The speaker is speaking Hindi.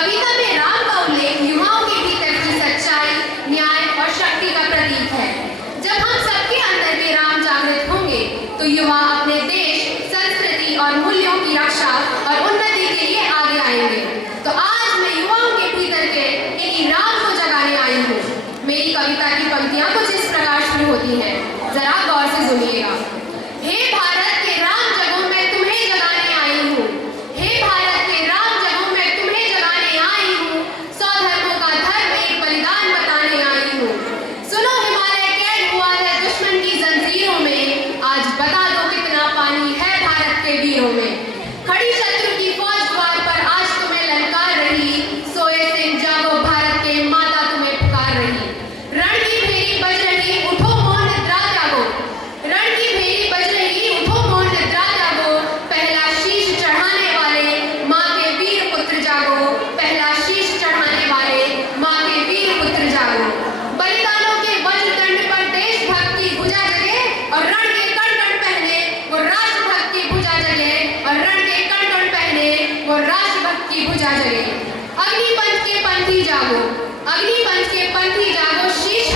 कविता में राम का उल्लेख युवाओं के भीतर की सच्चाई, न्याय और शक्ति का प्रतीक है। जब हम सबके अंदर में राम जागृत होंगे तो युवा अपने देश, संस्कृति और मूल्यों की रक्षा और उन्नति के लिए आगे आएंगे। तो आज मैं युवाओं के भीतर के इन्हीं राम को जगाने आई हूँ। मेरी कविता की पंक्तियां कुछ इस प्रकार शुरू होती हैं, जरा गौर से सुनिएगा। हे भारत के राम जगों में तुम्हें जगाने आई हूँ। हे भारत के राम जगों में तुम्हें जगाने आई हूँ। 100 धर्मों का धर्म एक बलिदान बताने आई हूँ। सुनो हिमालय कैद हुआ है दुश्मन की जंजीरों में, आज बता दो कितना पानी है भारत के वीरों में। खड़ी शत्रु की फौज द्वार पर आज तुम्हें ललकार रही, सोए सिंह जागो भारत के माता तुम्हें पुकार रही। रण की भेरी बज रही, उठो मौन निद्रा त्यागो। रण की भेरी बज रही, उठो मौन निद्रा त्यागो। पहला शीश चढ़ाने वाले माँ के वीर पुत्र जागो। पहला शीश चढ़ाने वाले माँ के वीर पुत्र जागो। बलिदानों के वज्रदंड पर देशभक्त की भुजा जगे और रण के कण कण पहने वो राष्ट्रभक्त की भुजा जगे। और रण के कण कण पहने वो राष्ट्रभक्त की भुजा जगे। अग्निपंथ के पंथी जागो, अग्निपंथ के पंथी जागो, शीश